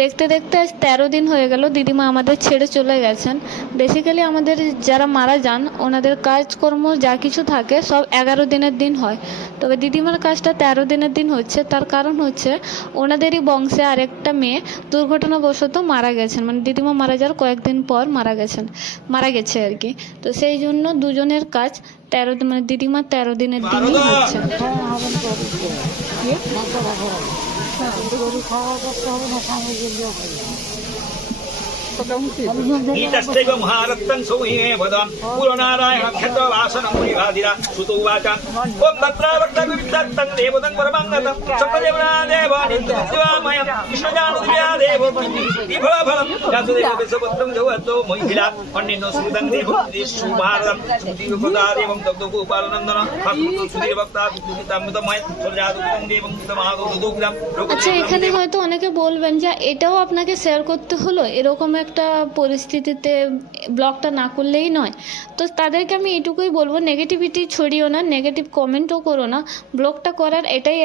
দেখতে দেখতে আজ 13 দিন হয়ে গেল দিদিমা আমাদের ছেড়ে চলে গেছেন। বেসিক্যালি আমাদের যারা মারা যান ওনাদের কাজকর্ম যা কিছু থাকে সব 11 দিনের দিন হয়, তবে দিদিমার কাজটা 13 দিনের দিন হচ্ছে। তার কারণ হচ্ছে ওনাদেরই বংশে আরেকটা মেয়ে দুর্ঘটনাবশত মারা গেছেন, মানে দিদিমা মারা যাওয়ার কয়েকদিন পর মারা গেছে আর কি। তো সেই জন্য দুজনের কাজ 13 দিন, মানে দিদিমার 13 দিনের দিনই হচ্ছে। नीतश्चैव महारक्तं सौहिमे वदन् पुरनारायणक्षत्रवासनं मुनिवादिरा श्रुतोवाच ॐ तत्रावक्तविविक्तं देवतं परमङ्गतं सप्तदेवनादेव नित्यशिवामयं कृष्णजानुदिव्या देव विफलफलं वासुदेवस्य जगतो महिला अन्येन श्रुतं देवं सुभारतं श्रुतिविपदा देवं तद्गोपालनन्दन सुधीरभक्ता विद्युतामृतमय सर्वजातुं देवं तमादोदुग्धं। আচ্ছা, এখানে হয়তো অনেকে বলবেন যে এটাও আপনাকে শেয়ার করতে হলো, এরকম একটা পরিস্থিতিতে ব্লগটা না করলেই নয়। তো তাদেরকে আমি এটুকুই বলবো, নেগেটিভিটি ছড়িও না, নেগেটিভ কমেন্টও করো না। ব্লগটা করার এটাই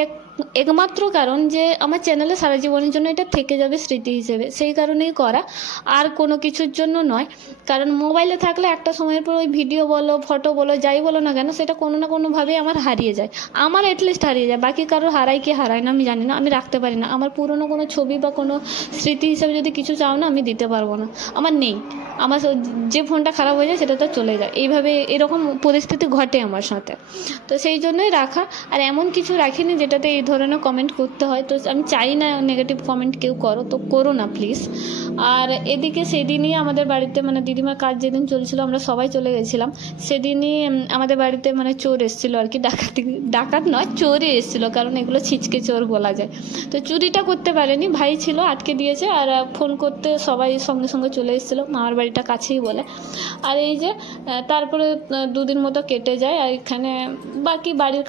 একমাত্র কারণ যে আমার চ্যানেলে সারা জীবনের জন্য এটা থেকে যাবে স্মৃতি হিসেবে, সেই কারণেই করা, আর কোনো কিছুর জন্য নয়। কারণ মোবাইলে থাকলে একটা সময়ের পর ওই ভিডিও বলো, ফটো বলো, যাই বলো না কেন, সেটা কোনো না কোনোভাবেই আমার হারিয়ে যায়। আমার অ্যাটলিস্ট হারিয়ে যায়, বাকি কারোর হারায় কি হারায় না আমি জানি না, আমি রাখতে পারি না। আমার পুরনো কোনো ছবি বা কোনো স্মৃতি হিসেবে যদি কিছু চাও না, আমি দিতে পারবো না, আমার নেই। আমার যে ফোনটা খারাপ হয়ে যায় সেটা তো চলে যায়, এইভাবে এরকম পরিস্থিতি ঘটে আমার সাথে। তো সেই জন্যই রাখা, আর এমন কিছু রাখিনি যেটাতে এই ধরনের কমেন্ট করতে হয়। তো আমি চাই না নেগেটিভ কমেন্ট কেউ করো, তো করো না প্লিজ। আর এদিকে সেদিনই আমাদের বাড়িতে, মানে দিদিমার কাজ যেদিন চলছিল আমরা সবাই চলে গেছিলাম, সেদিনই আমাদের বাড়িতে মানে চোর এসেছিলো আর কি, ডাকাত নয়, চোরই এসেছিলো, কারণ এগুলো ছিচকে চোর বলা যায়। তো চুরিটা করতে পারেনি, ভাই ছিল আটকে দিয়েছে, আর ফোন করতে সবাই সঙ্গে সঙ্গে চলে এসেছিলো, মামার বাড়িটা কাছেই বলে। আর এই যে তারপরে 2 দিন মতো কেটে যায়, আর এখানে বাকি বাড়ির